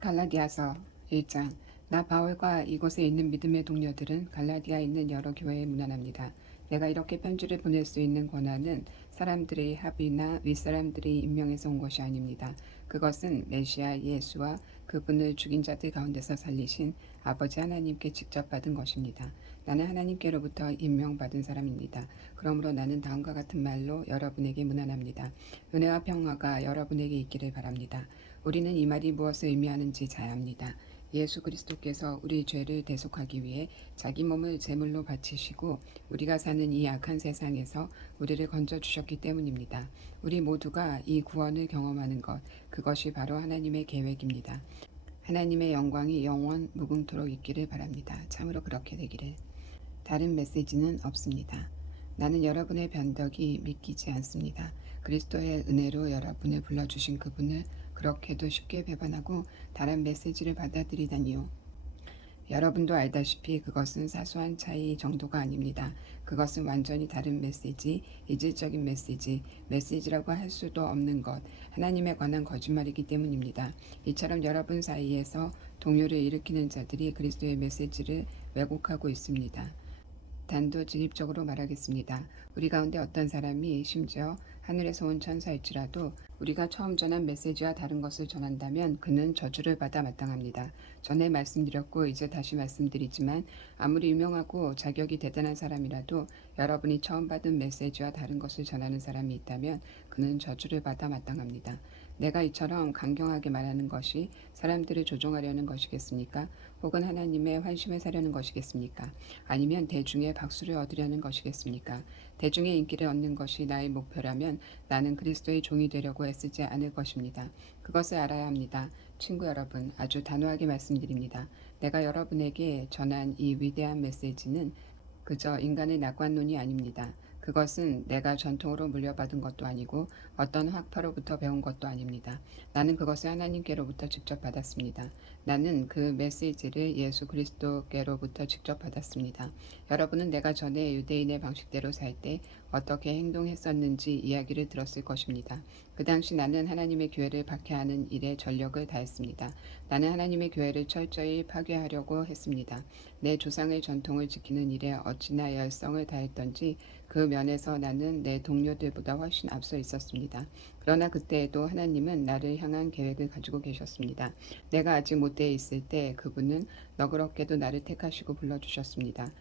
갈라디아서 1장. 나 바울과 이곳에 있는 믿음의 동료들은 갈라디아에 있는 여러 교회에 문안합니다. 내가 이렇게 편지를 보낼 수 있는 권한은 사람들의 합의나 윗사람들이 임명해서 온 것이 아닙니다. 그것은 메시아 예수와 그분을 죽인 자들 가운데서 살리신 아버지 하나님께 직접 받은 것입니다. 나는 하나님께로부터 임명받은 사람입니다. 그러므로 나는 다음과 같은 말로 여러분에게 문안합니다. 은혜와 평화가 여러분에게 있기를 바랍니다. 우리는 이 말이 무엇을 의미하는지 잘 압니다. 예수 그리스도께서 우리 죄를 대속하기 위해 자기 몸을 제물로 바치시고 우리가 사는 이 악한 세상에서 우리를 건져주셨기 때문입니다. 우리 모두가 이 구원을 경험하는 것, 그것이 바로 하나님의 계획입니다. 하나님의 영광이 영원 무궁토록 있기를 바랍니다. 참으로 그렇게 되기를. 다른 메시지는 없습니다. 나는 여러분의 변덕이 믿기지 않습니다. 그리스도의 은혜로 여러분을 불러주신 그분을 그렇게도 쉽게 배반하고 다른 메시지를 받아들이다니요. 여러분도 알다시피 그것은 사소한 차이 정도가 아닙니다. 그것은 완전히 다른 메시지, 이질적인 메시지, 메시지라고 할 수도 없는 것, 하나님에 관한 거짓말이기 때문입니다. 이처럼 여러분 사이에서 동요를 일으키는 자들이 그리스도의 메시지를 왜곡하고 있습니다. 단도직입적으로 말하겠습니다. 우리 가운데 어떤 사람이 심지어 하늘에서 온 천사일지라도 우리가 처음 전한 메시지와 다른 것을 전한다면 그는 저주를 받아 마땅합니다. 전에 말씀드렸고 이제 다시 말씀드리지만 아무리 유명하고 자격이 대단한 사람이라도 여러분이 처음 받은 메시지와 다른 것을 전하는 사람이 있다면 그는 저주를 받아 마땅합니다. 내가 이처럼 강경하게 말하는 것이 사람들을 조종하려는 것이겠습니까? 혹은 하나님의 환심을 사려는 것이겠습니까? 아니면 대중의 박수를 얻으려는 것이겠습니까? 대중의 인기를 얻는 것이 나의 목표라면 나는 그리스도의 종이 되려고 애쓰지 않을 것입니다. 그것을 알아야 합니다. 친구 여러분, 아주 단호하게 말씀드립니다. 내가 여러분에게 전한 이 위대한 메시지는 그저 인간의 낙관론이 아닙니다. 그것은 내가 전통으로 물려받은 것도 아니고 어떤 학파로부터 배운 것도 아닙니다. 나는 그것을 하나님께로부터 직접 받았습니다. 나는 그 메시지를 예수 그리스도께로부터 직접 받았습니다. 여러분은 내가 전에 유대인의 방식대로 살 때 어떻게 행동했었는지 이야기를 들었을 것입니다. 그 당시 나는 하나님의 교회를 박해하는 일에 전력을 다했습니다. 나는 하나님의 교회를 철저히 파괴하려고 했습니다. 내 조상의 전통을 지키는 일에 어찌나 열성을 다했던지 그 면에서 나는 내 동료들보다 훨씬 앞서 있었습니다. 그러나 그때에도 하나님은 나를 향한 계획을 가지고 계셨습니다. 내가 아직 못되어 있을 때 그분은 너그럽게도 나를 택하시고 불러주셨습니다.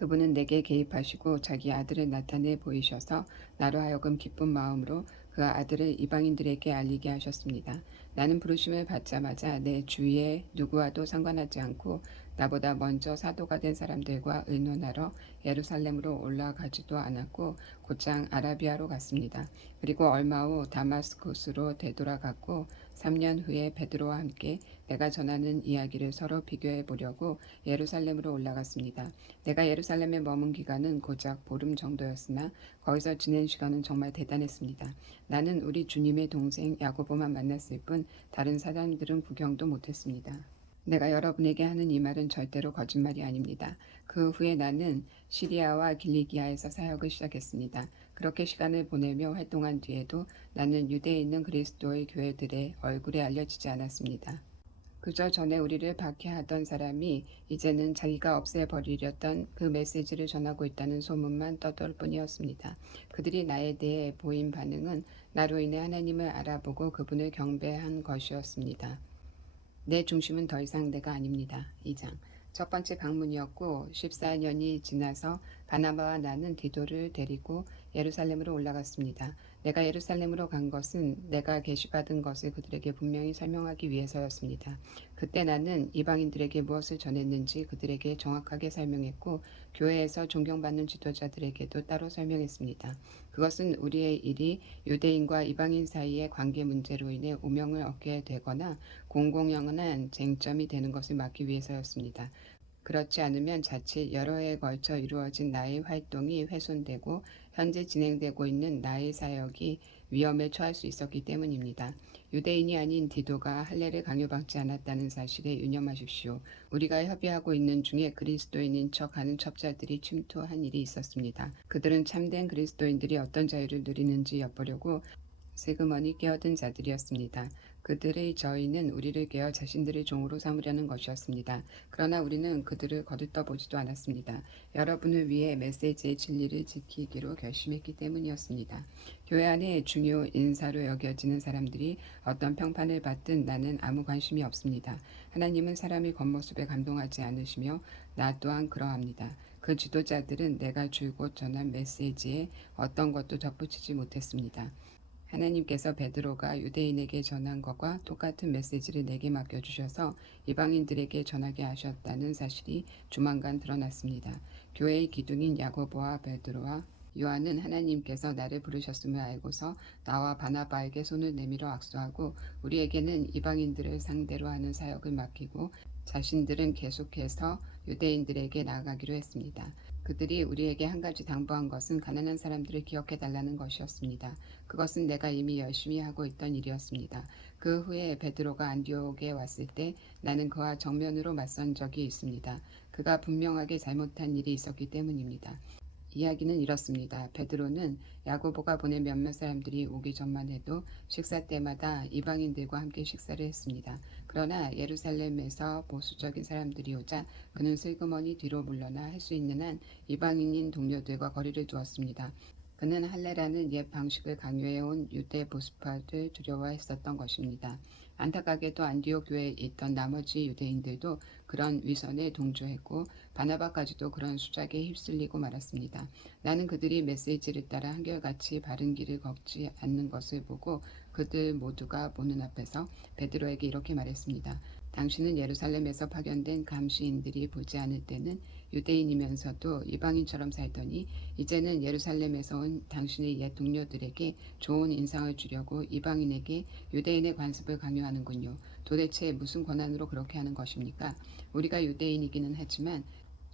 그분은 내게 개입하시고 자기 아들을 나타내 보이셔서 나로 하여금 기쁜 마음으로 그 아들을 이방인들에게 알리게 하셨습니다. 나는 부르심을 받자마자 내 주위에 누구와도 상관하지 않고 나보다 먼저 사도가 된 사람들과 의논하러 예루살렘으로 올라가지도 않았고 곧장 아라비아로 갔습니다. 그리고 얼마 후 다마스쿠스로 되돌아갔고 3년 후에 베드로와 함께 내가 전하는 이야기를 서로 비교해 보려고 예루살렘으로 올라갔습니다. 내가 예루살렘에 머문 기간은 고작 보름 정도였으나 거기서 지낸 시간은 정말 대단했습니다. 나는 우리 주님의 동생 야고보만 만났을 뿐 다른 사람들은 구경도 못했습니다. 내가 여러분에게 하는 이 말은 절대로 거짓말이 아닙니다. 그 후에 나는 시리아와 길리기아에서 사역을 시작했습니다. 그렇게 시간을 보내며 활동한 뒤에도 나는 유대에 있는 그리스도의 교회들의 얼굴에 알려지지 않았습니다. 그저 전에 우리를 박해하던 사람이 이제는 자기가 없애버리려던 그 메시지를 전하고 있다는 소문만 떠돌 뿐이었습니다. 그들이 나에 대해 보인 반응은 나로 인해 하나님을 알아보고 그분을 경배한 것이었습니다. 내 중심은 더 이상 내가 아닙니다. 2장. 첫 번째 방문이었고 14년이 지나서 바나바와 나는 디도를 데리고 예루살렘으로 올라갔습니다. 내가 예루살렘으로 간 것은 내가 계시받은 것을 그들에게 분명히 설명하기 위해서였습니다. 그때 나는 이방인들에게 무엇을 전했는지 그들에게 정확하게 설명했고 교회에서 존경받는 지도자들에게도 따로 설명했습니다. 그것은 우리의 일이 유대인과 이방인 사이의 관계 문제로 인해 오명을 얻게 되거나 공공연한 쟁점이 되는 것을 막기 위해서였습니다. 그렇지 않으면 자칫 여러 해에 걸쳐 이루어진 나의 활동이 훼손되고 현재 진행되고 있는 나의 사역이 위험에 처할 수 있었기 때문입니다. 유대인이 아닌 디도가 할례를 강요받지 않았다는 사실에 유념하십시오. 우리가 협의하고 있는 중에 그리스도인인 척하는 첩자들이 침투한 일이 있었습니다. 그들은 참된 그리스도인들이 어떤 자유를 누리는지 엿보려고 슬그머니 끼어든 자들이었습니다. 그들의 저희는 우리를 깨어 자신들의 종으로 삼으려는 것이었습니다. 그러나 우리는 그들을 거들떠보지도 않았습니다. 여러분을 위해 메시지의 진리를 지키기로 결심했기 때문이었습니다. 교회 안에 중요 인사로 여겨지는 사람들이 어떤 평판을 받든 나는 아무 관심이 없습니다. 하나님은 사람의 겉모습에 감동하지 않으시며 나 또한 그러합니다. 그 지도자들은 내가 줄곧 전한 메시지에 어떤 것도 덧붙이지 못했습니다. 하나님께서 베드로가 유대인에게 전한 것과 똑같은 메시지를 내게 맡겨주셔서 이방인들에게 전하게 하셨다는 사실이 조만간 드러났습니다. 교회의 기둥인 야고보와 베드로와 요한은 하나님께서 나를 부르셨음을 알고서 나와 바나바에게 손을 내밀어 악수하고 우리에게는 이방인들을 상대로 하는 사역을 맡기고 자신들은 계속해서 유대인들에게 나아가기로 했습니다. 그들이 우리에게 한 가지 당부한 것은 가난한 사람들을 기억해 달라는 것이었습니다. 그것은 내가 이미 열심히 하고 있던 일이었습니다. 그 후에 베드로가 안디옥에 왔을 때 나는 그와 정면으로 맞선 적이 있습니다. 그가 분명하게 잘못한 일이 있었기 때문입니다. 이야기는 이렇습니다. 베드로는 야고보가 보낸 몇몇 사람들이 오기 전만 해도 식사 때마다 이방인들과 함께 식사를 했습니다. 그러나 예루살렘에서 보수적인 사람들이 오자 그는 슬그머니 뒤로 물러나 할 수 있는 한 이방인인 동료들과 거리를 두었습니다. 그는 할례라는 옛 방식을 강요해온 유대 보수파를 두려워했었던 것입니다. 안타깝게도 안디옥 교회에 있던 나머지 유대인들도 그런 위선에 동조했고 바나바까지도 그런 수작에 휩쓸리고 말았습니다. 나는 그들이 메시지를 따라 한결같이 바른 길을 걷지 않는 것을 보고 그들 모두가 보는 앞에서 베드로에게 이렇게 말했습니다. 당신은 예루살렘에서 파견된 감시인들이 보지 않을 때는 유대인이면서도 이방인처럼 살더니 이제는 예루살렘에서 온 당신의 옛 동료들에게 좋은 인상을 주려고 이방인에게 유대인의 관습을 강요하는군요. 도대체 무슨 권한으로 그렇게 하는 것입니까? 우리가 유대인이기는 하지만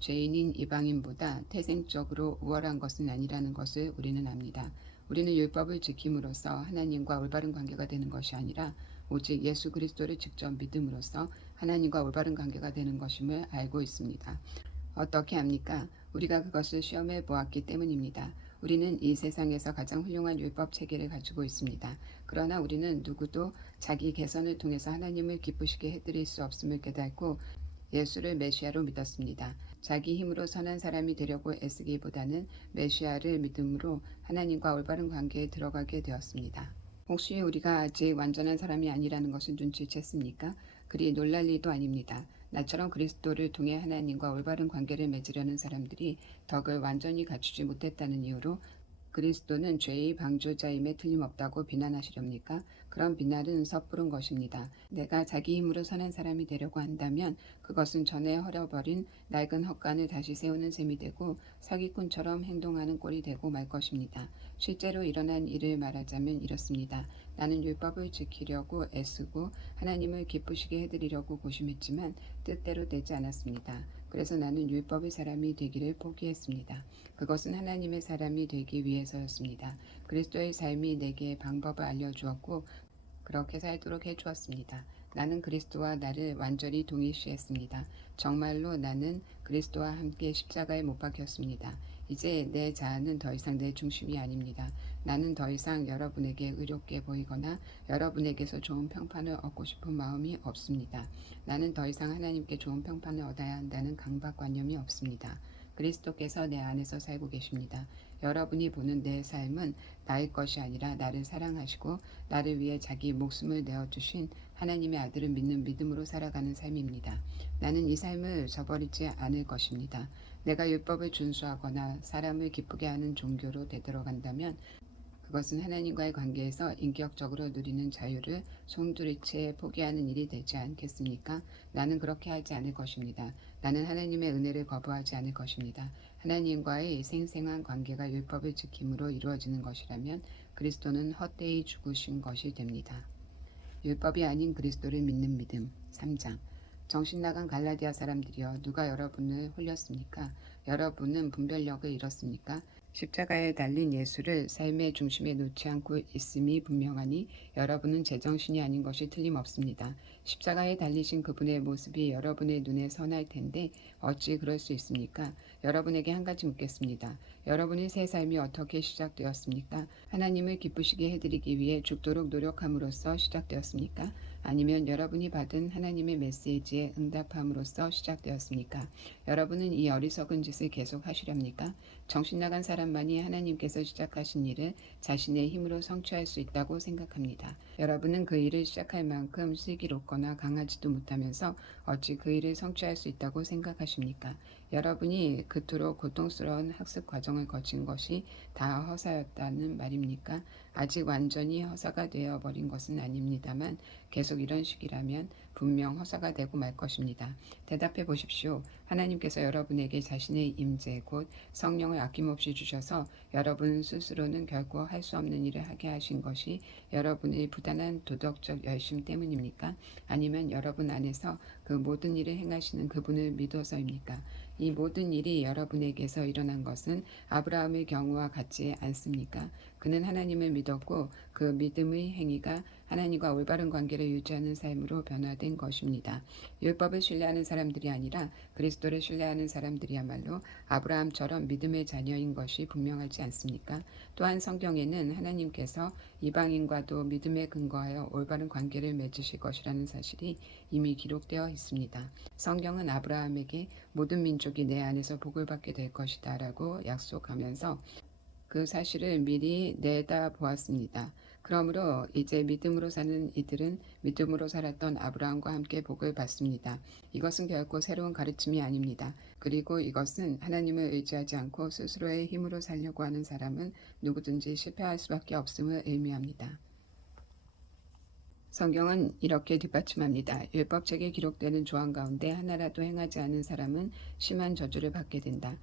죄인인 이방인보다 태생적으로 우월한 것은 아니라는 것을 우리는 압니다. 우리는 율법을 지킴으로써 하나님과 올바른 관계가 되는 것이 아니라 오직 예수 그리스도를 직접 믿음으로써 하나님과 올바른 관계가 되는 것임을 알고 있습니다. 어떻게 합니까? 우리가 그것을 시험해 보았기 때문입니다. 우리는 이 세상에서 가장 훌륭한 율법 체계를 가지고 있습니다. 그러나 우리는 누구도 자기 개선을 통해서 하나님을 기쁘시게 해드릴 수 없음을 깨닫고 예수를 메시아로 믿었습니다. 자기 힘으로 선한 사람이 되려고 애쓰기보다는 메시아를 믿음으로 하나님과 올바른 관계에 들어가게 되었습니다. 혹시 우리가 아직 완전한 사람이 아니라는 것을 눈치챘습니까? 그리 놀랄 일도 아닙니다. 나처럼 그리스도를 통해 하나님과 올바른 관계를 맺으려는 사람들이 덕을 완전히 갖추지 못했다는 이유로 그리스도는 죄의 방조자임에 틀림없다고 비난하시렵니까? 그런 비난은 섣부른 것입니다. 내가 자기 힘으로 선한 사람이 되려고 한다면 그것은 전에 허려버린 낡은 헛간을 다시 세우는 셈이 되고 사기꾼처럼 행동하는 꼴이 되고 말 것입니다. 실제로 일어난 일을 말하자면 이렇습니다. 나는 율법을 지키려고 애쓰고 하나님을 기쁘시게 해드리려고 고심했지만 뜻대로 되지 않았습니다. 그래서 나는 율법의 사람이 되기를 포기했습니다. 그것은 하나님의 사람이 되기 위해서였습니다. 그리스도의 삶이 내게 방법을 알려주었고 그렇게 살도록 해주었습니다. 나는 그리스도와 나를 완전히 동일시했습니다. 정말로 나는 그리스도와 함께 십자가에 못 박혔습니다. 이제 내 자아는 더 이상 내 중심이 아닙니다. 나는 더 이상 여러분에게 의롭게 보이거나 여러분에게서 좋은 평판을 얻고 싶은 마음이 없습니다. 나는 더 이상 하나님께 좋은 평판을 얻어야 한다는 강박관념이 없습니다. 그리스도께서 내 안에서 살고 계십니다. 여러분이 보는 내 삶은 나의 것이 아니라 나를 사랑하시고 나를 위해 자기 목숨을 내어주신 하나님의 아들을 믿는 믿음으로 살아가는 삶입니다. 나는 이 삶을 저버리지 않을 것입니다. 내가 율법을 준수하거나 사람을 기쁘게 하는 종교로 되돌아간다면 그것은 하나님과의 관계에서 인격적으로 누리는 자유를 송두리째 포기하는 일이 되지 않겠습니까? 나는 그렇게 하지 않을 것입니다. 나는 하나님의 은혜를 거부하지 않을 것입니다. 하나님과의 생생한 관계가 율법을 지킴으로 이루어지는 것이라면 그리스도는 헛되이 죽으신 것이 됩니다. 율법이 아닌 그리스도를 믿는 믿음 3장 정신나간 갈라디아 사람들이여 누가 여러분을 홀렸습니까? 여러분은 분별력을 잃었습니까? 십자가에 달린 예수를 삶의 중심에 놓지 않고 있음이 분명하니 여러분은 제정신이 아닌 것이 틀림없습니다. 십자가에 달리신 그분의 모습이 여러분의 눈에 선할 텐데 어찌 그럴 수 있습니까? 여러분에게 한 가지 묻겠습니다. 여러분의 새 삶이 어떻게 시작되었습니까? 하나님을 기쁘시게 해드리기 위해 죽도록 노력함으로써 시작되었습니까? 아니면 여러분이 받은 하나님의 메시지에 응답함으로써 시작되었습니까? 여러분은 이 어리석은 짓을 계속 하시렵니까? 정신나간 사람만이 하나님께서 시작하신 일을 자신의 힘으로 성취할 수 있다고 생각합니다. 여러분은 그 일을 시작할 만큼 슬기롭거나 강하지도 못하면서 어찌 그 일을 성취할 수 있다고 생각하십니까? 여러분이 그토록 고통스러운 학습 과정을 거친 것이 다 허사였다는 말입니까? 아직 완전히 허사가 되어버린 것은 아닙니다만 계속 이런 식이라면 분명 허사가 되고 말 것입니다. 대답해 보십시오. 하나님께서 여러분에게 자신의 임재 곧 성령을 아낌없이 주셔서 여러분 스스로는 결코 할 수 없는 일을 하게 하신 것이 여러분의 부단한 도덕적 열심 때문입니까? 아니면 여러분 안에서 그 모든 일을 행하시는 그분을 믿어서입니까? 이 모든 일이 여러분에게서 일어난 것은 아브라함의 경우와 같지 않습니까? 그는 하나님을 믿었고 그 믿음의 행위가 하나님과 올바른 관계를 유지하는 삶으로 변화된 것입니다. 율법을 신뢰하는 사람들이 아니라 그리스도를 신뢰하는 사람들이야말로 아브라함처럼 믿음의 자녀인 것이 분명하지 않습니까? 또한 성경에는 하나님께서 이방인과도 믿음에 근거하여 올바른 관계를 맺으실 것이라는 사실이 이미 기록되어 있습니다. 성경은 아브라함에게 모든 민족이 내 안에서 복을 받게 될 것이다 라고 약속하면서 그 사실을 미리 내다보았습니다. 그러므로 이제 믿음으로 사는 이들은 믿음으로 살았던 아브라함과 함께 복을 받습니다. 이것은 결코 새로운 가르침이 아닙니다. 그리고 이것은 하나님을 의지하지 않고 스스로의 힘으로 살려고 하는 사람은 누구든지 실패할 수밖에 없음을 의미합니다. 성경은 이렇게 뒷받침합니다. 율법책에 기록되는 조항 가운데 하나라도 행하지 않은 사람은 심한 저주를 받게 된다.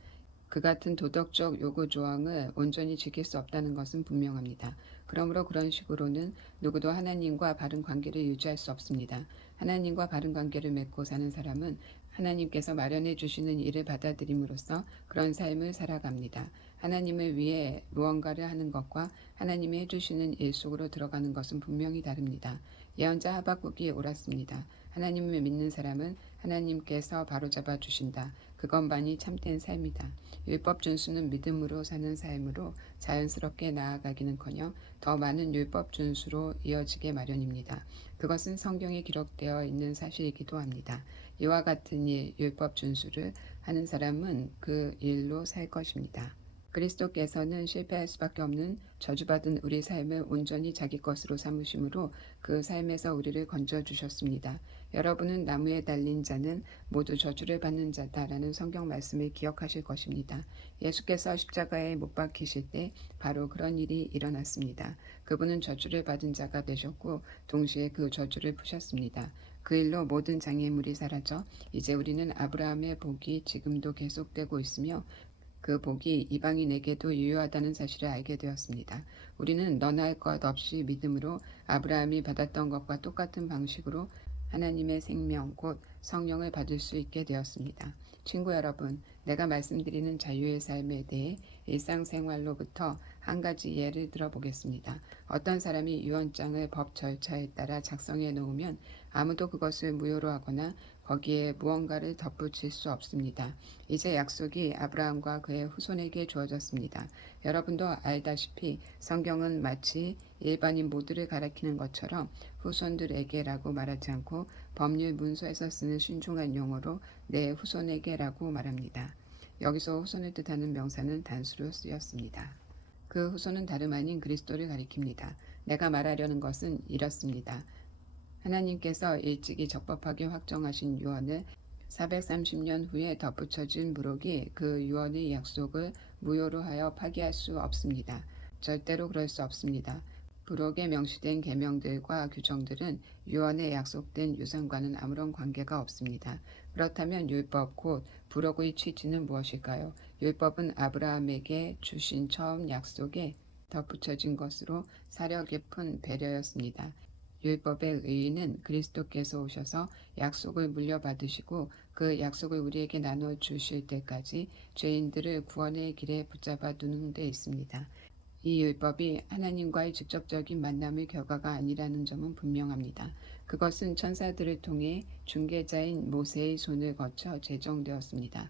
그 같은 도덕적 요구 조항을 온전히 지킬 수 없다는 것은 분명합니다. 그러므로 그런 식으로는 누구도 하나님과 바른 관계를 유지할 수 없습니다. 하나님과 바른 관계를 맺고 사는 사람은 하나님께서 마련해 주시는 일을 받아들임으로써 그런 삶을 살아갑니다. 하나님을 위해 무언가를 하는 것과 하나님이 해주시는 일 속으로 들어가는 것은 분명히 다릅니다. 예언자 하박국이 옳았습니다. 하나님을 믿는 사람은 하나님께서 바로잡아 주신다. 그것만이 참된 삶이다. 율법 준수는 믿음으로 사는 삶으로 자연스럽게 나아가기는커녕 더 많은 율법 준수로 이어지게 마련입니다. 그것은 성경에 기록되어 있는 사실이기도 합니다. 이와 같은 일, 율법 준수를 하는 사람은 그 일로 살 것입니다. 그리스도께서는 실패할 수밖에 없는 저주받은 우리 삶을 온전히 자기 것으로 삼으심으로 그 삶에서 우리를 건져주셨습니다. 여러분은 나무에 달린 자는 모두 저주를 받는 자다라는 성경 말씀을 기억하실 것입니다. 예수께서 십자가에 못 박히실 때 바로 그런 일이 일어났습니다. 그분은 저주를 받은 자가 되셨고 동시에 그 저주를 푸셨습니다. 그 일로 모든 장애물이 사라져 이제 우리는 아브라함의 복이 지금도 계속되고 있으며 그 복이 이방인에게도 유효하다는 사실을 알게 되었습니다. 우리는 너나 할 것 없이 믿음으로 아브라함이 받았던 것과 똑같은 방식으로 하나님의 생명 곧 성령을 받을 수 있게 되었습니다. 친구 여러분, 내가 말씀드리는 자유의 삶에 대해 일상생활로부터 한 가지 예를 들어보겠습니다. 어떤 사람이 유언장을 법 절차에 따라 작성해 놓으면 아무도 그것을 무효로 하거나 거기에 무언가를 덧붙일 수 없습니다. 이제 약속이 아브라함과 그의 후손에게 주어졌습니다. 여러분도 알다시피 성경은 마치 일반인 모두를 가리키는 것처럼 후손들에게라고 말하지 않고 법률 문서에서 쓰는 신중한 용어로 내 후손에게라고 말합니다. 여기서 후손을 뜻하는 명사는 단수로 쓰였습니다. 그 후손은 다름 아닌 그리스도를 가리킵니다. 내가 말하려는 것은 이렇습니다. 하나님께서 일찍이 적법하게 확정하신 유언을 430년 후에 덧붙여진 무록이 그 유언의 약속을 무효로 하여 파기할 수 없습니다. 절대로 그럴 수 없습니다. 부록에 명시된 계명들과 규정들은 유언에 약속된 유산과는 아무런 관계가 없습니다. 그렇다면 율법 곧 부록의 취지는 무엇일까요? 율법은 아브라함에게 주신 처음 약속에 덧붙여진 것으로 사려 깊은 배려였습니다. 율법의 의인은 그리스도께서 오셔서 약속을 물려받으시고 그 약속을 우리에게 나눠 주실 때까지 죄인들을 구원의 길에 붙잡아 두는 데 있습니다. 이 율법이 하나님과의 직접적인 만남의 결과가 아니라는 점은 분명합니다. 그것은 천사들을 통해 중개자인 모세의 손을 거쳐 제정되었습니다.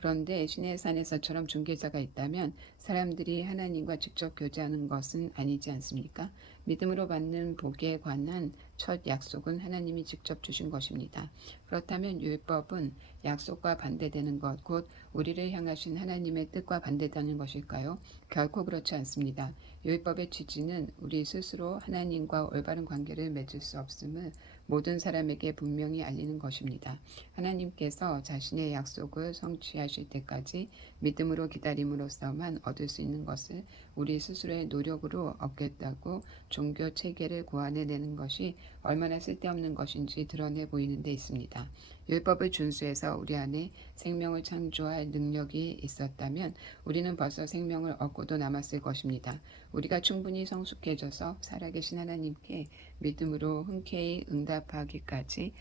그런데 시내 산에서처럼 중개자가 있다면 사람들이 하나님과 직접 교제하는 것은 아니지 않습니까? 믿음으로 받는 복에 관한 첫 약속은 하나님이 직접 주신 것입니다. 그렇다면 율법은 약속과 반대되는 것, 곧 우리를 향하신 하나님의 뜻과 반대되는 것일까요? 결코 그렇지 않습니다. 율법의 취지는 우리 스스로 하나님과 올바른 관계를 맺을 수 없음을 모든 사람에게 분명히 알리는 것입니다. 하나님께서 자신의 약속을 성취하실 때까지 믿음으로 기다림으로써만 얻을 수 있는 것을 우리 스스로의 노력으로 얻겠다고 종교 체계를 고안해내는 것이 얼마나 쓸데없는 것인지 드러내 보이는 데 있습니다. 율법을 준수해서 우리 안에 생명을 창조할 능력이 있었다면 우리는 벌써 생명을 얻고도 남았을 것입니다. 우리가 충분히 성숙해져서 살아계신 하나님께 믿음으로 흔쾌히 응답하기까지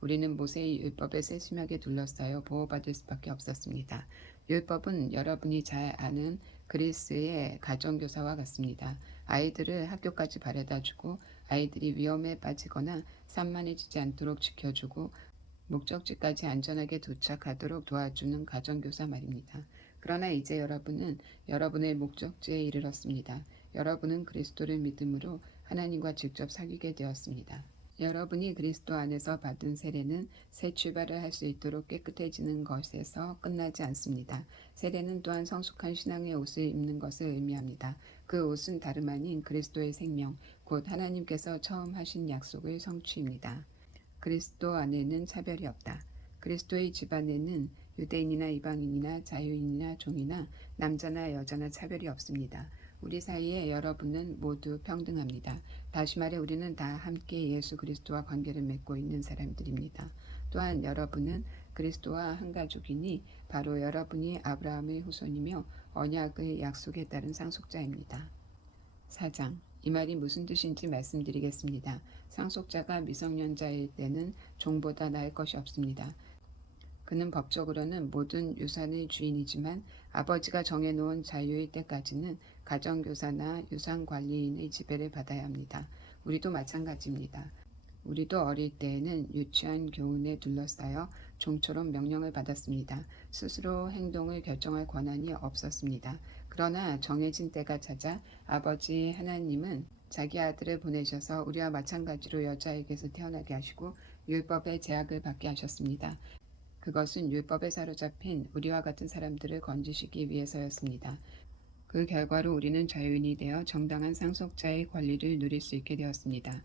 우리는 모세의 율법에 세심하게 둘러싸여 보호받을 수밖에 없었습니다. 율법은 여러분이 잘 아는 그리스의 가정교사와 같습니다. 아이들을 학교까지 바래다주고 아이들이 위험에 빠지거나 산만해지지 않도록 지켜주고 목적지까지 안전하게 도착하도록 도와주는 가정교사 말입니다. 그러나 이제 여러분은 여러분의 목적지에 이르렀습니다. 여러분은 그리스도를 믿음으로 하나님과 직접 사귀게 되었습니다. 여러분이 그리스도 안에서 받은 세례는 새 출발을 할 수 있도록 깨끗해지는 것에서 끝나지 않습니다. 세례는 또한 성숙한 신앙의 옷을 입는 것을 의미합니다. 그 옷은 다름 아닌 그리스도의 생명, 곧 하나님께서 처음 하신 약속의 성취입니다. 그리스도 안에는 차별이 없다. 그리스도의 집안에는 유대인이나 이방인이나 자유인이나 종이나 남자나 여자나 차별이 없습니다. 우리 사이에 여러분은 모두 평등합니다. 다시 말해 우리는 다 함께 예수 그리스도와 관계를 맺고 있는 사람들입니다. 또한 여러분은 그리스도와 한 가족이니 바로 여러분이 아브라함의 후손이며 언약의 약속에 따른 상속자입니다. 4장. 이 말이 무슨 뜻인지 말씀드리겠습니다. 상속자가 미성년자일 때는 종보다 나을 것이 없습니다. 그는 법적으로는 모든 유산의 주인이지만 아버지가 정해놓은 자유일 때까지는 가정교사나 유산관리인의 지배를 받아야 합니다. 우리도 마찬가지입니다. 우리도 어릴 때에는 유치한 교훈에 둘러싸여 종처럼 명령을 받았습니다. 스스로 행동을 결정할 권한이 없었습니다. 그러나 정해진 때가 찾아 아버지 하나님은 자기 아들을 보내셔서 우리와 마찬가지로 여자에게서 태어나게 하시고 율법의 제약을 받게 하셨습니다. 그것은 율법에 사로잡힌 우리와 같은 사람들을 건지시기 위해서였습니다. 그 결과로 우리는 자유인이 되어 정당한 상속자의 권리를 누릴 수 있게 되었습니다.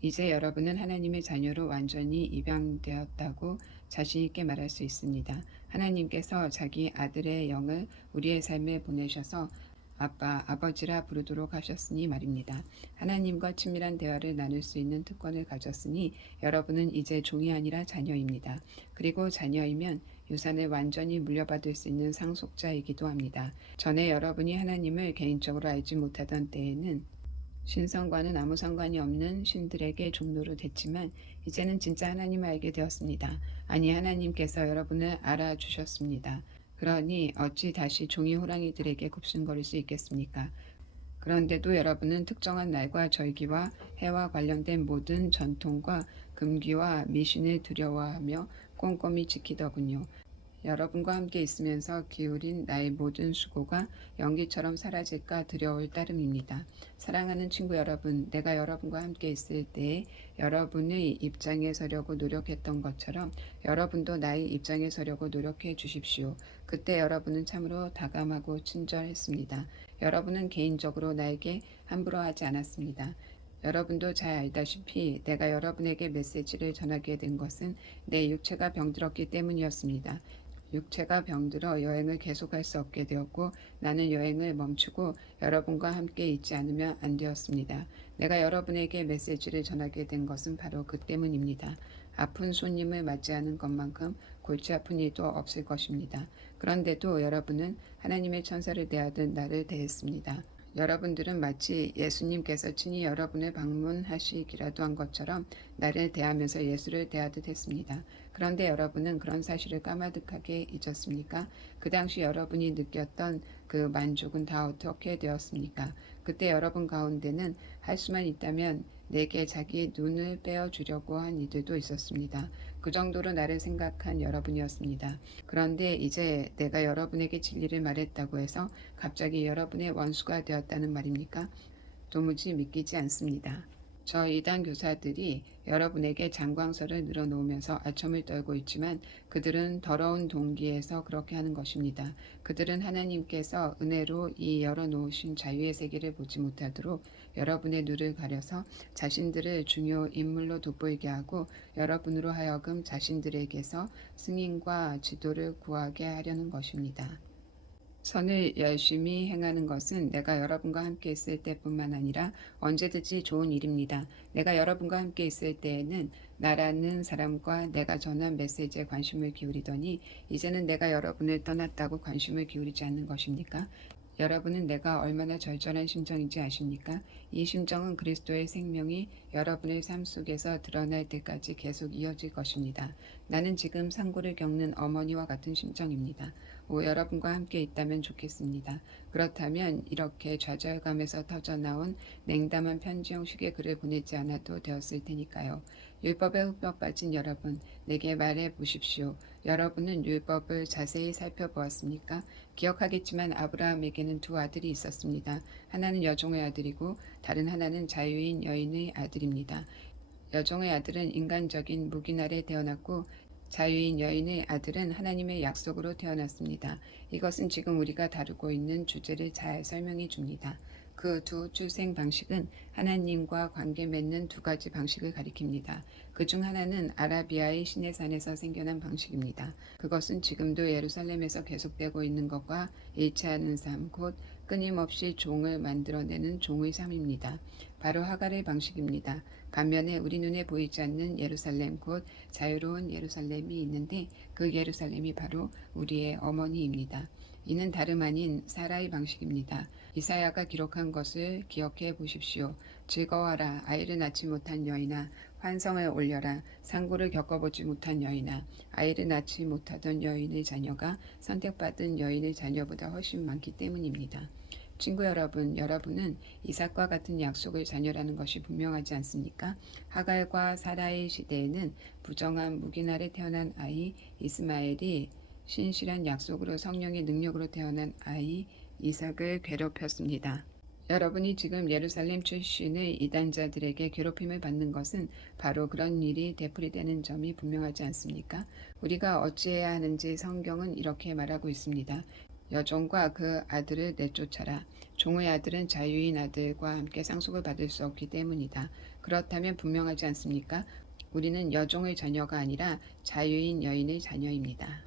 이제 여러분은 하나님의 자녀로 완전히 입양되었다고 자신있게 말할 수 있습니다. 하나님께서 자기 아들의 영을 우리의 삶에 보내셔서 아빠, 아버지라 부르도록 하셨으니 말입니다. 하나님과 친밀한 대화를 나눌 수 있는 특권을 가졌으니 여러분은 이제 종이 아니라 자녀입니다. 그리고 자녀이면 유산을 완전히 물려받을 수 있는 상속자이기도 합니다. 전에 여러분이 하나님을 개인적으로 알지 못하던 때에는 신성과는 아무 상관이 없는 신들에게 종로로 됐지만 이제는 진짜 하나님을 알게 되었습니다. 아니 하나님께서 여러분을 알아주셨습니다. 그러니 어찌 다시 종이 호랑이들에게 굽신거릴 수 있겠습니까? 그런데도 여러분은 특정한 날과 절기와 해와 관련된 모든 전통과 금기와 미신을 두려워하며 꼼꼼히 지키더군요. 여러분과 함께 있으면서 기울인 나의 모든 수고가 연기처럼 사라질까 두려울 따름입니다. 사랑하는 친구 여러분, 내가 여러분과 함께 있을 때에 여러분의 입장에 서려고 노력했던 것처럼 여러분도 나의 입장에 서려고 노력해 주십시오. 그때 여러분은 참으로 다감하고 친절했습니다. 여러분은 개인적으로 나에게 함부로 하지 않았습니다. 여러분도 잘 알다시피 내가 여러분에게 메시지를 전하게 된 것은 내 육체가 병들었기 때문이었습니다. 육체가 병들어 여행을 계속할 수 없게 되었고 나는 여행을 멈추고 여러분과 함께 있지 않으면 안 되었습니다. 내가 여러분에게 메시지를 전하게 된 것은 바로 그 때문입니다. 아픈 손님을 맞이하는 것만큼 골치 아픈 일도 없을 것입니다. 그런데도 여러분은 하나님의 천사를 대하듯 나를 대했습니다. 여러분들은 마치 예수님께서 친히 여러분을 방문하시기라도 한 것처럼 나를 대하면서 예수를 대하듯 했습니다. 그런데 여러분은 그런 사실을 까마득하게 잊었습니까? 그 당시 여러분이 느꼈던 그 만족은 다 어떻게 되었습니까? 그때 여러분 가운데는 할 수만 있다면 내게 자기 눈을 빼어주려고 한 이들도 있었습니다. 그 정도로 나를 생각한 여러분이었습니다. 그런데 이제 내가 여러분에게 진리를 말했다고 해서 갑자기 여러분의 원수가 되었다는 말입니까? 도무지 믿기지 않습니다. 저 이단 교사들이 여러분에게 장광설을 늘어놓으면서 아첨을 떨고 있지만 그들은 더러운 동기에서 그렇게 하는 것입니다. 그들은 하나님께서 은혜로 이 열어놓으신 자유의 세계를 보지 못하도록 여러분의 눈을 가려서 자신들을 중요 인물로 돋보이게 하고 여러분으로 하여금 자신들에게서 승인과 지도를 구하게 하려는 것입니다. 선을 열심히 행하는 것은 내가 여러분과 함께 있을 때뿐만 아니라 언제든지 좋은 일입니다. 내가 여러분과 함께 있을 때에는 나라는 사람과 내가 전한 메시지에 관심을 기울이더니 이제는 내가 여러분을 떠났다고 관심을 기울이지 않는 것입니까? 여러분은 내가 얼마나 절절한 심정인지 아십니까? 이 심정은 그리스도의 생명이 여러분의 삶 속에서 드러날 때까지 계속 이어질 것입니다. 나는 지금 상고를 겪는 어머니와 같은 심정입니다. 여러분과 함께 있다면 좋겠습니다. 그렇다면 이렇게 좌절감에서 터져나온 냉담한 편지 형식의 글을 보내지 않아도 되었을 테니까요. 율법에 흡입 빠진 여러분, 내게 말해 보십시오. 여러분은 율법을 자세히 살펴보았습니까? 기억하겠지만 아브라함에게는 두 아들이 있었습니다. 하나는 여종의 아들이고 다른 하나는 자유인 여인의 아들입니다. 여종의 아들은 인간적인 무긴 아래 태어났고 자유인 여인의 아들은 하나님의 약속으로 태어났습니다. 이것은 지금 우리가 다루고 있는 주제를 잘 설명해 줍니다. 그 두 출생 방식은 하나님과 관계 맺는 두 가지 방식을 가리킵니다. 그 중 하나는 아라비아의 시내산에서 생겨난 방식입니다. 그것은 지금도 예루살렘에서 계속되고 있는 것과 일치하는 삶, 곧 끊임없이 종을 만들어내는 종의 삶입니다. 바로 하갈의 방식입니다. 반면에 우리 눈에 보이지 않는 예루살렘, 곧 자유로운 예루살렘이 있는데 그 예루살렘이 바로 우리의 어머니입니다. 이는 다름 아닌 사라의 방식입니다. 이사야가 기록한 것을 기억해 보십시오. 즐거워라, 아이를 낳지 못한 여인아. 환성을 올려라, 상고를 겪어보지 못한 여인아. 아이를 낳지 못하던 여인의 자녀가 선택받은 여인의 자녀보다 훨씬 많기 때문입니다. 친구 여러분, 여러분은 이삭과 같은 약속의 자녀라는 것이 분명하지 않습니까? 하갈과 사라의 시대에는 부정한 묵인 아래 태어난 아이 이스마엘이 신실한 약속으로 성령의 능력으로 태어난 아이 이삭을 괴롭혔습니다. 여러분이 지금 예루살렘 출신의 이단자들에게 괴롭힘을 받는 것은 바로 그런 일이 되풀이되는 점이 분명하지 않습니까? 우리가 어찌해야 하는지 성경은 이렇게 말하고 있습니다. 여종과 그 아들을 내쫓아라. 종의 아들은 자유인 아들과 함께 상속을 받을 수 없기 때문이다. 그렇다면 분명하지 않습니까? 우리는 여종의 자녀가 아니라 자유인 여인의 자녀입니다.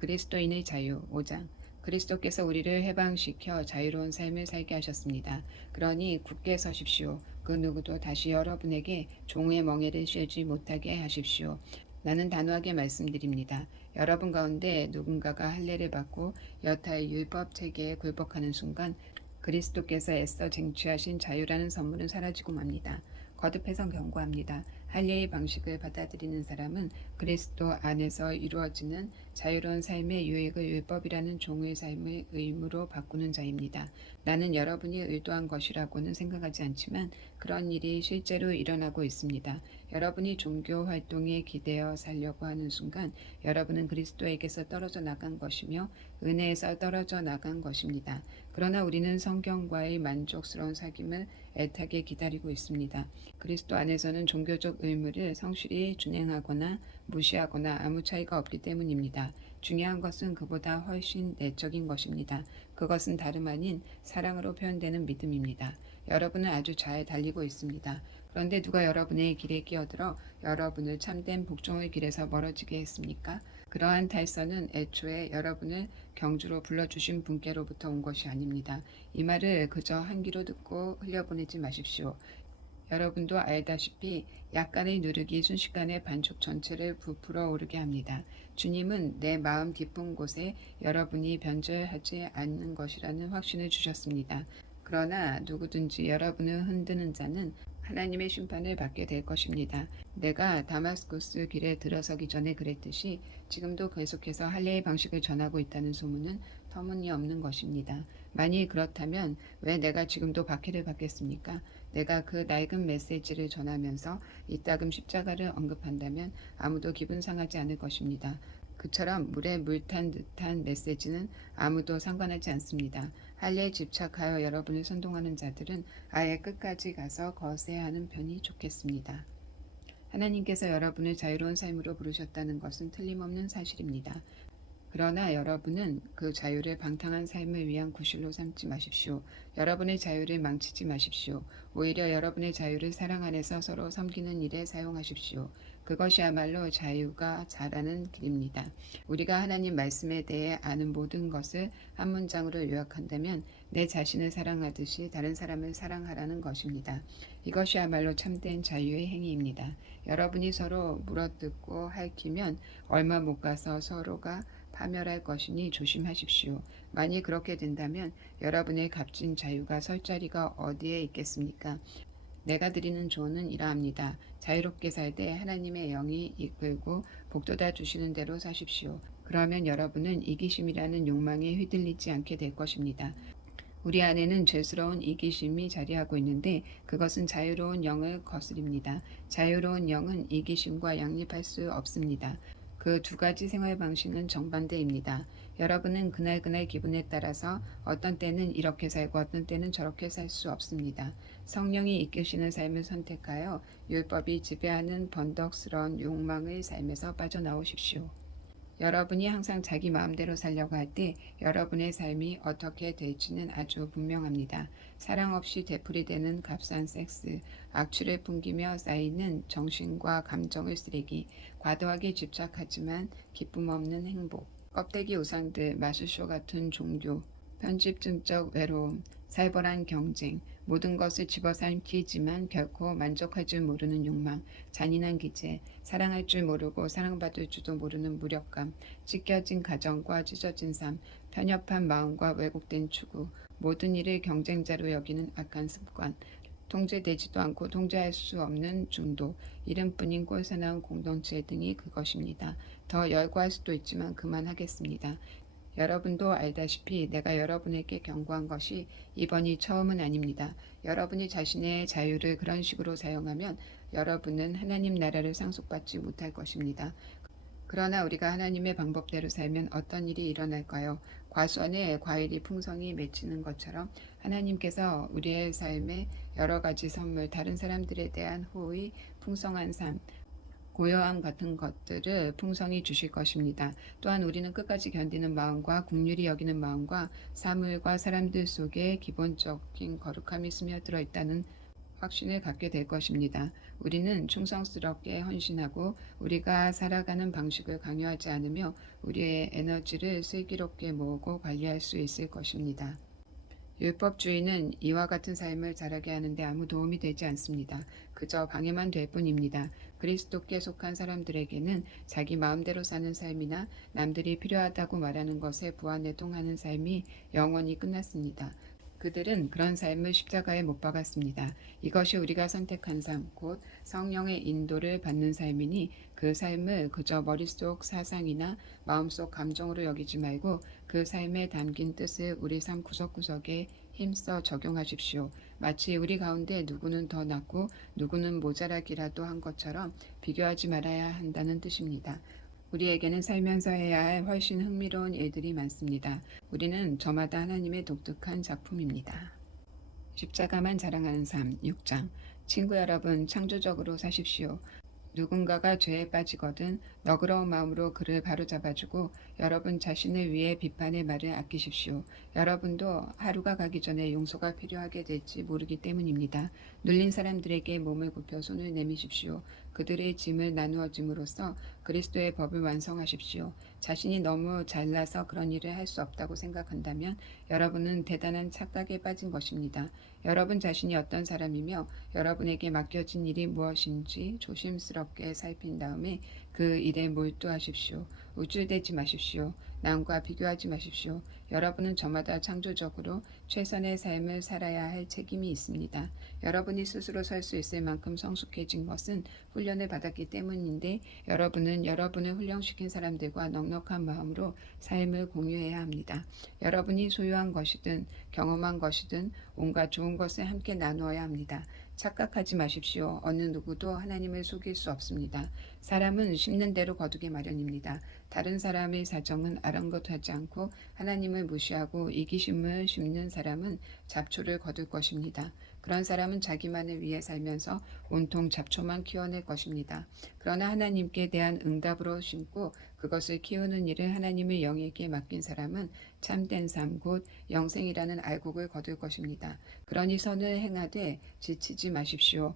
그리스도인의 자유 5장. 그리스도께서 우리를 해방시켜 자유로운 삶을 살게 하셨습니다. 그러니 굳게 서십시오. 그 누구도 다시 여러분에게 종의 멍에를 씌우지 못하게 하십시오. 나는 단호하게 말씀드립니다. 여러분 가운데 누군가가 할례를 받고 여타의 율법 체계에 굴복하는 순간 그리스도께서 애써 쟁취하신 자유라는 선물은 사라지고 맙니다. 거듭해서 경고합니다. 할례의 방식을 받아들이는 사람은 그리스도 안에서 이루어지는 자유로운 삶의 유익을 율법이라는 종의 삶의 의무로 바꾸는 자입니다. 나는 여러분이 의도한 것이라고는 생각하지 않지만 그런 일이 실제로 일어나고 있습니다. 여러분이 종교 활동에 기대어 살려고 하는 순간 여러분은 그리스도에게서 떨어져 나간 것이며 은혜에서 떨어져 나간 것입니다. 그러나 우리는 성경과의 만족스러운 사귐을 애타게 기다리고 있습니다. 그리스도 안에서는 종교적 의무를 성실히 준행하거나 무시하거나 아무 차이가 없기 때문입니다. 중요한 것은 그보다 훨씬 내적인 것입니다. 그것은 다름 아닌 사랑으로 표현되는 믿음입니다. 여러분은 아주 잘 달리고 있습니다. 그런데 누가 여러분의 길에 끼어들어 여러분을 참된 복종의 길에서 멀어지게 했습니까? 그러한 탈선은 애초에 여러분을 경주로 불러주신 분께로부터 온 것이 아닙니다. 이 말을 그저 한 귀로 듣고 흘려보내지 마십시오. 여러분도 알다시피 약간의 누룩이 순식간에 반죽 전체를 부풀어 오르게 합니다. 주님은 내 마음 깊은 곳에 여러분이 변절하지 않는 것이라는 확신을 주셨습니다. 그러나 누구든지 여러분을 흔드는 자는 하나님의 심판을 받게 될 것입니다. 내가 다마스쿠스 길에 들어서기 전에 그랬듯이 지금도 계속해서 할례의 방식을 전하고 있다는 소문은 터무니없는 것입니다. 만일 그렇다면 왜 내가 지금도 박해를 받겠습니까? 내가 그 낡은 메시지를 전하면서 이따금 십자가를 언급한다면 아무도 기분 상하지 않을 것입니다. 그처럼 물에 물 탄 듯한 메시지는 아무도 상관하지 않습니다. 할례에 집착하여 여러분을 선동하는 자들은 아예 끝까지 가서 거세하는 편이 좋겠습니다. 하나님께서 여러분을 자유로운 삶으로 부르셨다는 것은 틀림없는 사실입니다. 그러나 여러분은 그 자유를 방탕한 삶을 위한 구실로 삼지 마십시오. 여러분의 자유를 망치지 마십시오. 오히려 여러분의 자유를 사랑 안에서 서로 섬기는 일에 사용하십시오. 그것이야말로 자유가 자라는 길입니다. 우리가 하나님 말씀에 대해 아는 모든 것을 한 문장으로 요약한다면 내 자신을 사랑하듯이 다른 사람을 사랑하라는 것입니다. 이것이야말로 참된 자유의 행위입니다. 여러분이 서로 물어뜯고 핥히면 얼마 못 가서 서로가 파멸할 것이니 조심하십시오. 만일 그렇게 된다면 여러분의 값진 자유가 설 자리가 어디에 있겠습니까? 내가 드리는 조언은 이러합니다. 자유롭게 살되 하나님의 영이 이끌고 복돋아 주시는 대로 사십시오. 그러면 여러분은 이기심이라는 욕망에 휘둘리지 않게 될 것입니다. 우리 안에는 죄스러운 이기심이 자리하고 있는데 그것은 자유로운 영을 거스립니다. 자유로운 영은 이기심과 양립할 수 없습니다. 그 두 가지 생활 방식은 정반대입니다. 여러분은 그날 기분에 따라서 어떤 때는 이렇게 살고 어떤 때는 저렇게 살 수 없습니다. 성령이 이끄시는 삶을 선택하여 율법이 지배하는 번덕스러운 욕망의 삶에서 빠져나오십시오. 여러분이 항상 자기 마음대로 살려고 할 때 여러분의 삶이 어떻게 될지는 아주 분명합니다. 사랑 없이 되풀이되는 값싼 섹스, 악취를 풍기며 쌓이는 정신과 감정의 쓰레기, 과도하게 집착하지만 기쁨 없는 행복, 껍데기 우상들, 마술쇼 같은 종교, 편집증적 외로움, 살벌한 경쟁, 모든 것을 집어삼키지만 결코 만족할 줄 모르는 욕망, 잔인한 기재, 사랑할 줄 모르고 사랑받을 줄도 모르는 무력감, 찢겨진 가정과 찢어진 삶, 편협한 마음과 왜곡된 추구, 모든 일을 경쟁자로 여기는 악한 습관, 통제되지도 않고 통제할 수 없는 중독, 이름뿐인 꼴사나운 공동체 등이 그것입니다. 더 열거할 수도 있지만 그만하겠습니다. 여러분도 알다시피 내가 여러분에게 경고한 것이 이번이 처음은 아닙니다. 여러분이 자신의 자유를 그런 식으로 사용하면 여러분은 하나님 나라를 상속받지 못할 것입니다. 그러나 우리가 하나님의 방법대로 살면 어떤 일이 일어날까요? 과수원에 과일이 풍성히 맺히는 것처럼 하나님께서 우리의 삶에 여러 가지 선물, 다른 사람들에 대한 호의, 풍성한 삶, 고요함 같은 것들을 풍성히 주실 것입니다. 또한 우리는 끝까지 견디는 마음과 긍휼히 여기는 마음과 사물과 사람들 속에 기본적인 거룩함이 스며들어 있다는 확신을 갖게 될 것입니다. 우리는 충성스럽게 헌신하고 우리가 살아가는 방식을 강요하지 않으며 우리의 에너지를 슬기롭게 모으고 관리할 수 있을 것입니다. 율법주의는 이와 같은 삶을 자라게 하는데 아무 도움이 되지 않습니다. 그저 방해만 될 뿐입니다. 그리스도께 속한 사람들에게는 자기 마음대로 사는 삶이나 남들이 필요하다고 말하는 것에 부안해동하는 삶이 영원히 끝났습니다. 그들은 그런 삶을 십자가에 못 박았습니다. 이것이 우리가 선택한 삶, 곧 성령의 인도를 받는 삶이니 그 삶을 그저 머릿속 사상이나 마음속 감정으로 여기지 말고 그 삶에 담긴 뜻을 우리 삶 구석구석에 힘써 적용하십시오. 마치 우리 가운데 누구는 더 낫고 누구는 모자라기라도 한 것처럼 비교하지 말아야 한다는 뜻입니다. 우리에게는 살면서 해야 할 훨씬 흥미로운 일들이 많습니다. 우리는 저마다 하나님의 독특한 작품입니다. 십자가만 자랑하는 삶 6장. 친구 여러분, 창조적으로 사십시오. 누군가가 죄에 빠지거든 너그러운 마음으로 그를 바로잡아주고 여러분 자신을 위해 비판의 말을 아끼십시오. 여러분도 하루가 가기 전에 용서가 필요하게 될지 모르기 때문입니다. 눌린 사람들에게 몸을 굽혀 손을 내미십시오. 그들의 짐을 나누어짐으로써 그리스도의 법을 완성하십시오. 자신이 너무 잘나서 그런 일을 할 수 없다고 생각한다면 여러분은 대단한 착각에 빠진 것입니다. 여러분 자신이 어떤 사람이며 여러분에게 맡겨진 일이 무엇인지 조심스럽게 살핀 다음에 그 일에 몰두하십시오. 우쭐대지 마십시오. 남과 비교하지 마십시오. 여러분은 저마다 창조적으로 최선의 삶을 살아야 할 책임이 있습니다. 여러분이 스스로 설 수 있을 만큼 성숙해진 것은 훈련을 받았기 때문인데 여러분은 여러분을 훈련시킨 사람들과 넉넉한 마음으로 삶을 공유해야 합니다. 여러분이 소유한 것이든 경험한 것이든 온갖 좋은 것을 함께 나누어야 합니다. 착각하지 마십시오. 어느 누구도 하나님을 속일 수 없습니다. 사람은 심는 대로 거두게 마련입니다. 다른 사람의 사정은 아랑곳하지 않고 하나님을 무시하고 이기심을 심는 사람은 잡초를 거둘 것입니다. 그런 사람은 자기만을 위해 살면서 온통 잡초만 키워낼 것입니다. 그러나 하나님께 대한 응답으로 심고 그것을 키우는 일을 하나님의 영에게 맡긴 사람은 참된 삶 곧 영생이라는 알곡을 거둘 것입니다. 그러니 선을 행하되 지치지 마십시오.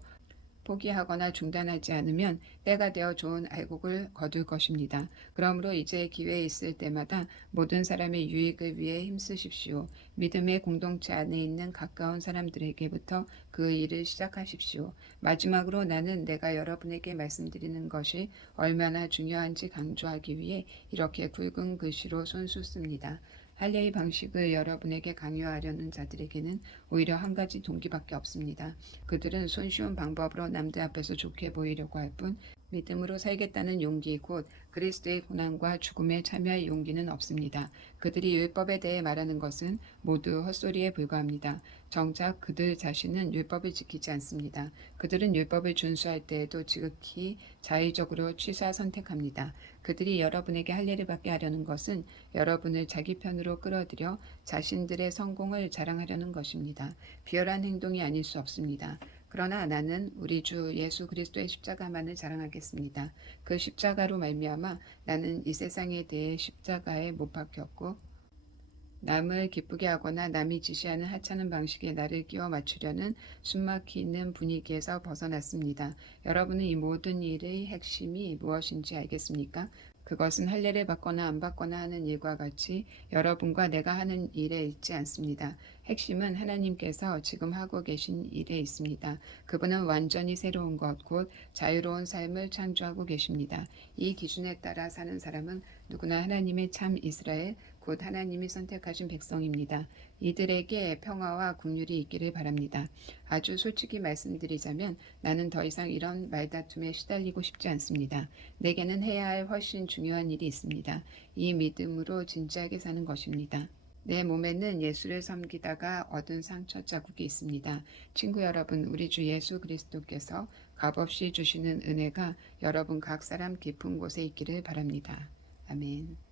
포기하거나 중단하지 않으면 때가 되어 좋은 알곡을 거둘 것입니다. 그러므로 이제 기회 있을 때마다 모든 사람의 유익을 위해 힘쓰십시오. 믿음의 공동체 안에 있는 가까운 사람들에게부터 그 일을 시작하십시오. 마지막으로 나는 내가 여러분에게 말씀드리는 것이 얼마나 중요한지 강조하기 위해 이렇게 굵은 글씨로 손수 씁니다. 할례의 방식을 여러분에게 강요하려는 자들에게는 오히려 한 가지 동기밖에 없습니다. 그들은 손쉬운 방법으로 남들 앞에서 좋게 보이려고 할 뿐 믿음으로 살겠다는 용기 곧 그리스도의 고난과 죽음에 참여할 용기는 없습니다. 그들이 율법에 대해 말하는 것은 모두 헛소리에 불과합니다. 정작 그들 자신은 율법을 지키지 않습니다. 그들은 율법을 준수할 때에도 지극히 자의적으로 취사 선택합니다. 그들이 여러분에게 할례를 받게 하려는 것은 여러분을 자기 편으로 끌어들여 자신들의 성공을 자랑하려는 것입니다. 비열한 행동이 아닐 수 없습니다. 그러나 나는 우리 주 예수 그리스도의 십자가만을 자랑하겠습니다. 그 십자가로 말미암아 나는 이 세상에 대해 십자가에 못 박혔고 남을 기쁘게 하거나 남이 지시하는 하찮은 방식에 나를 끼워 맞추려는 숨막히는 분위기에서 벗어났습니다. 여러분은 이 모든 일의 핵심이 무엇인지 알겠습니까? 그것은 할례를 받거나 안 받거나 하는 일과 같이 여러분과 내가 하는 일에 있지 않습니다. 핵심은 하나님께서 지금 하고 계신 일에 있습니다. 그분은 완전히 새로운 것, 곧 자유로운 삶을 창조하고 계십니다. 이 기준에 따라 사는 사람은 누구나 하나님의 참 이스라엘, 곧 하나님이 선택하신 백성입니다. 이들에게 평화와 긍휼이 있기를 바랍니다. 아주 솔직히 말씀드리자면 나는 더 이상 이런 말다툼에 시달리고 싶지 않습니다. 내게는 해야 할 훨씬 중요한 일이 있습니다. 이 믿음으로 진지하게 사는 것입니다. 내 몸에는 예수를 섬기다가 얻은 상처 자국이 있습니다. 친구 여러분, 우리 주 예수 그리스도께서 값없이 주시는 은혜가 여러분 각 사람 깊은 곳에 있기를 바랍니다. 아멘.